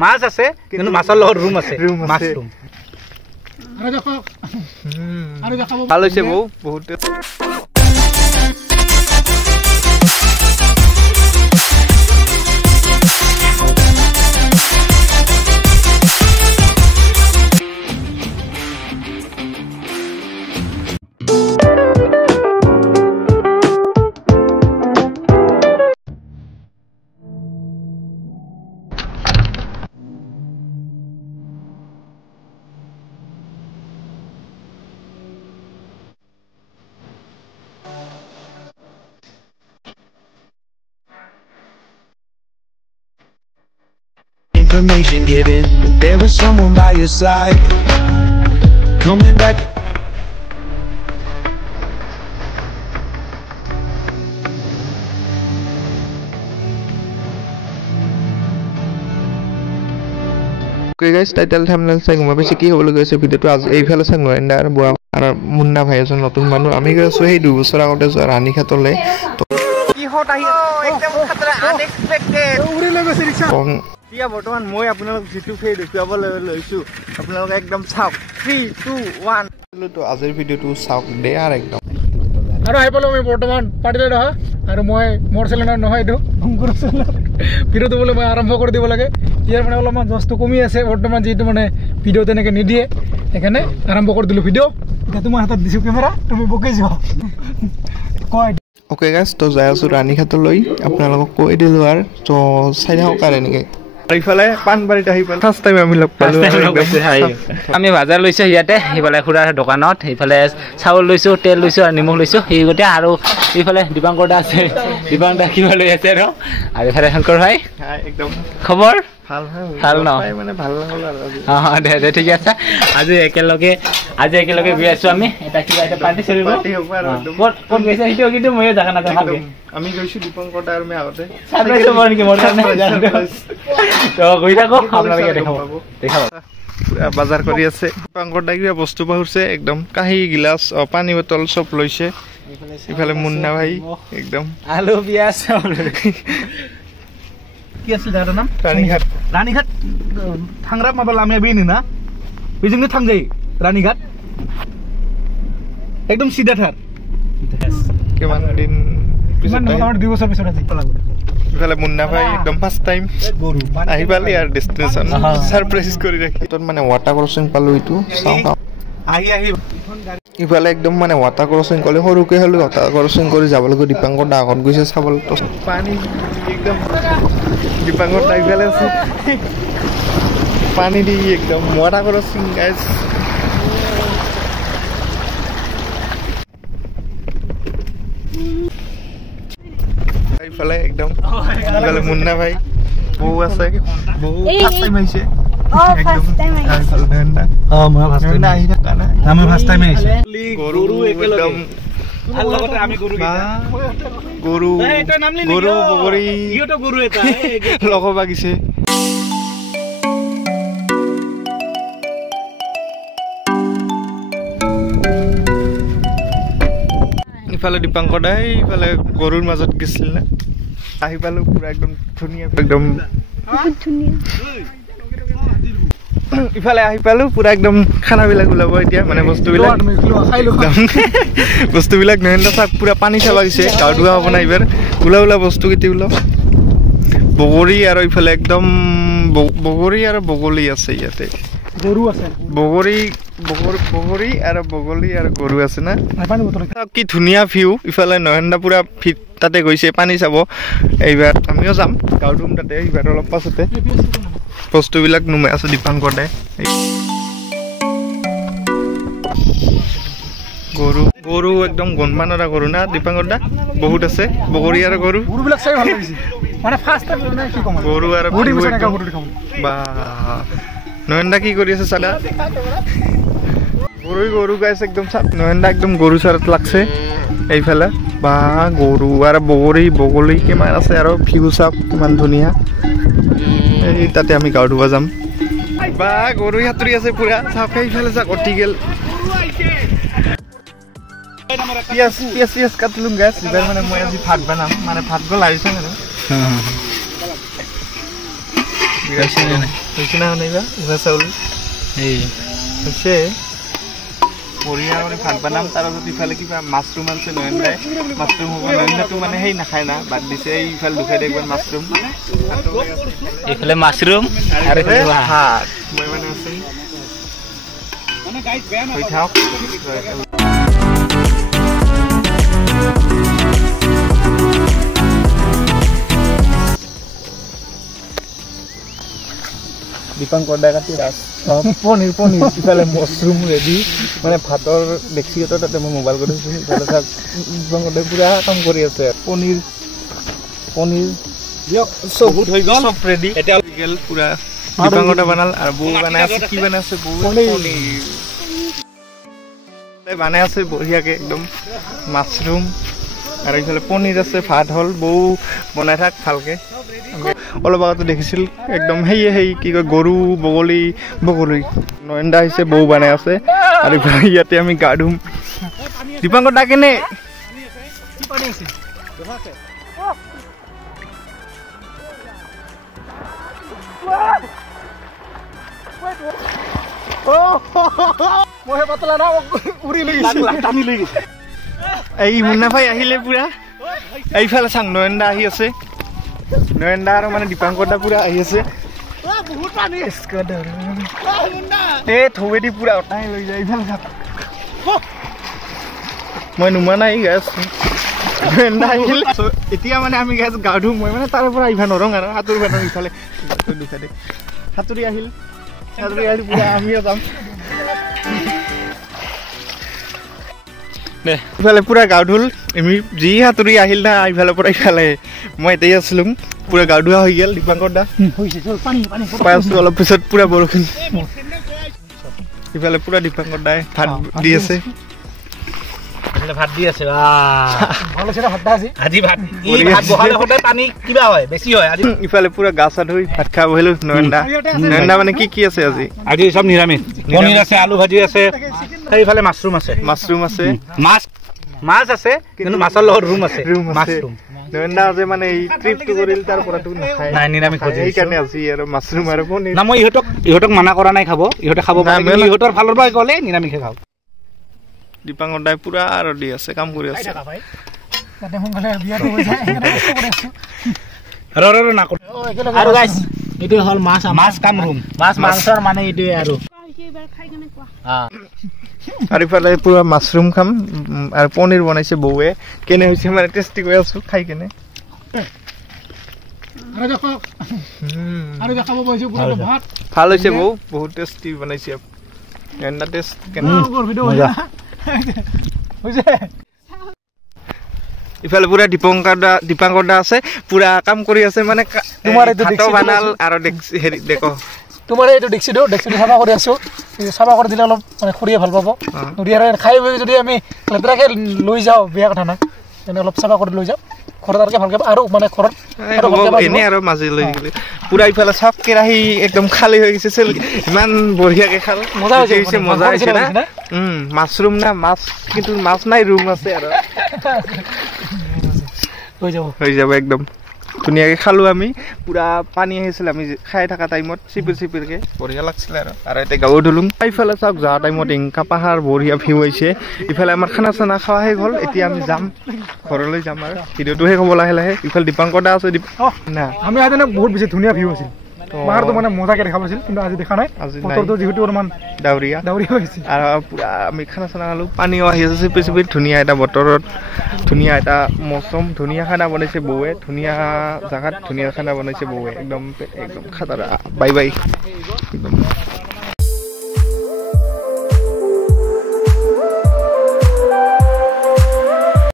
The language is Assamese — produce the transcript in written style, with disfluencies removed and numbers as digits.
মাছ আছে কিন্তু মাছৰ লগত ৰুম আছে মাছৰুম আৰু দেখাব ভাল হৈছে বহুত information given, but there was someone by your side coming back. Okay guys, title thumbnail চাই গম পাইছে কি হ'বলৈ গৈছে ভিডিওটো আজি এইফালে চাই নৰেন্দা আৰু বুঢ়া আৰু মুন্না ভাই এজন নতুন মানুহ আমি গৈছো সেই 2 বছৰ আগতে যোৱা ৰাণীখাটলৈ কি হট আহি একদম খাতৰা আনএক্সপেক্টেড উৰিলে গৈছে ৰিক্সা এতিয়া বৰ্তমান মই আপোনালোক জিটু ফে দেখুৱাবলৈ লৈছো আপোনালোক একদম চাওক 3 2 1 তো আজিৰ ভিডিওটো চাওক দে আৰু একদম আৰু আহি পালো মই বৰ্তমান পাৰ্টিলৈ নহয় আৰু মই মোৰ চেলেণ্ডাৰ নহয় এইটো অংকুৰ চেলেণ্ডাৰ ভিডিওটো বোলে মই আৰম্ভ কৰি দিব লাগে ইয়াৰ মানে অলপমান জষ্টটো কমি আছে বৰ্তমান যিটো মানে ভিডিও তেনেকৈ নিদিয়ে সেইকাৰণে আৰম্ভ কৰি দিলোঁ ভিডিও এতিয়া তোমাৰ হাতত দিছোঁ কেমেৰা তুমি বকি যোৱা কয় ওকে গাইজ তো যাই আছোঁ ৰাণীখাটলৈ আপোনালোকক কৈ দিলোঁ আৰু তো চাই থাকক আৰু এনেকৈ এইফালে পাণবাৰীত আহি পালোঁ ফাৰ্ষ্ট টাইম আমি লগ পালোঁ আমি বজাৰ লৈছোঁ ইয়াতে সেইফালে খুৰাৰ দোকানত সেইফালে চাউল লৈছোঁ তেল লৈছোঁ আৰু নিমখ লৈছোঁ সেই গোটেই আৰু এইফালে দীপাংকৰ দা আছে দীপাংকৰ দা কিবা লৈ আছে আৰু এইফালে শংকৰ ভাই একদম খবৰ ভাল ন মানে ভাল নহ'ল আৰু দে ঠিক আছে আজি একেলগে গৈ আছোঁ আমি এটা কিবা এটা পাৰ্টি চলিব ক'ত গৈছে সেইটো কিন্তু ময়ো জানা নাযাওঁ ভালকৈ আমি গৈছোঁ দীপাংকৰ দা আৰু মই আগতে ছাৰপ্ৰাইজ হ'ব নেকি মোৰ কাৰণে তো গৈ থাকো আপোনালোকে দেখাব বজাৰ কৰি আছে দীপাংকৰ দা কিবা বস্তু পাহৰিছে একদম কাঁহী গিলাচ পানী বটল চব লৈছে ইফালে মুন্না ভাই একদম আলু পিঁয়াজ কি আছিল জায়গাটার নাম রানীঘাট থাংরা মাবা লামিয়া বেনি না বেজोंनो थांजाय রানীঘাট একদম সিধা থার কিমান দিন কিমান মোটামুটি 2 বছৰ পিছত আজি লাগব ইফালে মুন্না ভাই একদম ফাৰ্স্ট টাইম আহি পালি আৰ ডেস্টিনেশন সাৰপ্ৰাইজ কৰি ৰাখি তোৰ মানে ওয়াটাৰ ক্ৰসিং পালো ইটো চাও আহি ইফালে একদম মানে ওয়াটাৰ ক্ৰসিং কলে সৰুকে হলো ওয়াটাৰ ক্ৰসিং কৰি যাবলৈ দীপাংকৰ দা আগত গৈছে চাবলৈ পানী একদম দীপাংকৰ দা ইফালে আছে পানী দি একদম ওয়াটাৰ ক্ৰসিং গাইজ ইফালে একদম ইফালে মুন্না ভাই বউ আছে বউ ফার্স্ট টাইম আহিছে ফার্স্ট টাইম আহিছে মই ফার্স্ট টাইম আহি থাকা নাই আমি ফার্স্ট টাইম আহিছে গৰু একদম ভাল লগতে আমি গৰু বগৰী ইহঁতো গৰু এটা লগ বাগিছে ইফালে দীপাংকৰ দাই ইফালে গৰুৰ মাজত গৈছিল না আহি পালো পুৰা একদম ধুনীয়া একদম ইফালে আহি পালো পুৰা একদম খানাবিলাক ওলাব এতিয়া মানে বস্তুবিলাক নহেন্দ্ৰ চাক পুৰা পানী চাব গৈছে গাঁও ধোৱা হ'ব না এইবাৰ ওলা বস্তু কেতিয়া ওলাব বগৰী আৰু ইফালে একদম বগৰী আৰু বগলী আছে ইয়াতে গৰু আছে বগৰী আৰু বগলী আৰু গৰু আছে না কি ধুনীয়া ভিউ ইফালে নহেন্দ্ৰ পুৰা তাতে গৈছে পানী চাব এইবাৰ আমিও যাম গাঁও ধুম তাতে এইবাৰ অলপ পাছতে বস্তুবিলাক নুমাই আছে দীপাংকৰ দাই গৰু একদম গণমানৰা গৰু না দীপাংকৰ দা বহুত আছে বগৰী আৰু গৰুবিলাক চাই ভাল লাগিছে মানে ফাৰ্ষ্ট টাইম মানে কি কম গৰু আৰু বা নয়নদা কি কৰি আছে চালা গৰু গাইছ একদম নয়নদা একদম গৰু চাৰত লাগছে এইফালে বা গৰু আৰু বগলী কিমান আছে আৰু ভিউ চাপ কিমান ধুনীয়া এই তাতে আমি গাঁও ধুবা যাম বা গৰু সাঁতুৰি আছে পুৰা চাফে ইফালে যাক অতি গেল পিয়াজ কাটিলোং গাছ এইবাৰ মানে মই আজি ভাত বনাম মানে ভাত গল আহিছে মানে হৈছে না শুনিবা উহা চাউল এই হৈছে বঢ়িয়া মানে ভাত বনাম তাৰ পিছত ইফালে কিবা মাছৰুম আছে নয়নদাই মাছৰুম হ'ব নয়নদাটো মানে সেই নাখায় না বাদ দিছে এইফালে দুখাই একবাৰ মাছৰুম এইফালে মাছৰুম আৰু এইফালে ভাত মই মানে আছে হৈ থাকক দীপাংকৰ দাই কাটি পনীৰ ইফালে মাছৰুম ৰেডি মানে ভাতৰ ডেক্সি এটা তাতে মই মোবাইল কৰি দিছোঁ ইফালে চাওক দীপাংকৰ দাই পুৰা কাম কৰি আছে পনীৰ দিয়ক চব হৈ গ'ল চব ৰেডি এতিয়া গেল পুৰা দীপাংকৰ দা বনাল আৰু বৌ বনাই আছে কি বনাই আছে বৌ পনীৰ বনাই আছে বঢ়িয়াকে একদম মাছৰুম আৰু ইফালে পনীৰ আছে ভাত হ'ল বৌ বনাই থাক ভালকে অলপ আগতে দেখিছিল একদম সেই কি কয় গৰু বগলী নয়নদা আহিছে বৌ বনাই আছে আৰু ইয়াতে আমি গা ধুম দীপাংকৰ দা কেনে এই মুন্না ভাই আহিলে পুৰা এইফালে চাং নয়নদা আহি আছে নয়নদা আৰু মানে দীপাংকৰ দা পুৰা আহি আছে এই থৌৱেদি পুৰা অটাই লৈ যায় এইফালে চাওক মই নুমা নাই গেছ নয়নদা আহিলে এতিয়া মানে আমি গেছ গা ধুম মই মানে তাৰ পৰা আহিবা নৰং আৰু সাঁতুৰিব নোৱাৰোঁ ইফালে সাঁতুৰি আহিল পুৰা আমিও যাম ইফালে পুৰা গা ধুল আমি যি সাঁতুৰি আহিল না ইফালে পৰা ইফালে মই এতেই আছিলোঁ পুৰা গা ধোৱা হৈ গ'ল দীপাংকৰ দা পাই আছোঁ অলপ পিছত পুৰা বৰষুণ ইফালে পুৰা দীপাংকৰ দাই ভাত দি আছে ভাত দি আছে আজি ভাত পানী কিবা হয় বেছি হয় আজি ইফালে পুৰা গা চা ধুই ভাত খাব বহিলোঁ নয়নদা মানে কি আছে আজি চব নিৰামিষ পনীৰ আছে আলু ভাজি আছে সেইফালে মাছৰুম আছে মাছ আছে কিন্তু মাছৰ লগত ৰুম আছে নয়নদা আছে মানে এই ট্ৰিপটো কৰিল তাৰ পৰাটো নাখায় নাই নিৰামিষ সেইকাৰণে আজি আৰু মাছৰুম আৰু পনীৰ না মই ইহঁতক মানা কৰা নাই খাব ইহঁতে খাব পাৰে ইহঁতৰ ফালৰ পৰা গ'লে নিৰামিষে খাওঁ দীপাংকৰ দাই পুৰা আৰু দি আছে কাম কৰি আছে আৰু গাইছ এইটো হ'ল মাছ কাম ৰুম মাছ মাংসৰ মানে এইটোৱে আৰু আৰু ইফালে পুৰা মাছৰুম খাম আৰু পনীৰ বনাইছে বৌৱে কেনে হৈছে মানে টেষ্টি কৰি আছো খাই কেনে ভাল হৈছে বৌ বহুত টেষ্টি বনাইছে ইফালে পুৰা দীপাংকৰ দা আছে পুৰা কাম কৰি আছে মানে বানাল আৰু হেৰি দেখো তোমাৰ এইটো ডেক্সিটো চাফা কৰি আছো চাফা কৰি দিলে অলপ মানে খুৰীয়ে ভাল পাব খুৰীয়ে খাই যদি আমি লেতেৰাকে লৈ যাওঁ বেয়া কথা নাই তেনে অলপ চাফা কৰি লৈ যাওঁ ঘৰত আৰু ভালকে আৰু মানে ঘৰত এনেই আৰু মাজি লৈ গ'লে পুৰা ইফালে চাফ কেৰাহী একদম খালী হৈ গৈছে ইমান বঢ়িয়াকে খাল মজা হৈছে না মাছৰুম না মাছ কিন্তু মাছ নাই ৰুম আছে আৰু হৈ যাব একদম ধুনীয়াকৈ খালোঁ আমি পুৰা পানী আহিছিল আমি খাই থকা টাইমত চিপিৰকে বঢ়িয়া লাগিছিলে আৰু এতিয়া গাঁও ধুলুং ইফালে চাওক যোৱা টাইমত ইংকা পাহাৰ বঢ়িয়া ভিউ হৈছে ইফালে আমাৰ খানা চানা খোৱা শেষ হ'ল এতিয়া আমি যাম ঘৰলৈ যাম আৰু ভিডিঅ'টো শেষ হ'ব লাহে ইফালে দীপাংকৰ দা আছে না আমি আজি বহুত বেছি ধুনীয়া ভিউ আছিল পাহাৰটো মানে মজাকে দেখা পাইছিল কিন্তু আজি দেখা নাই বতৰটো যিহেতু অলপমান ডাৱৰীয়া হৈছে আৰু পুৰা আমি খানা চানা খালোঁ পানীও আহি আছে চিপি ধুনীয়া এটা বতৰত ধুনীয়া এটা মৌচম ধুনীয়া খানা বনাইছে বৌৱে ধুনীয়া জাগাত ধুনীয়া খানা বনাইছে বৌৱে একদম খাতাৰা বাই একদম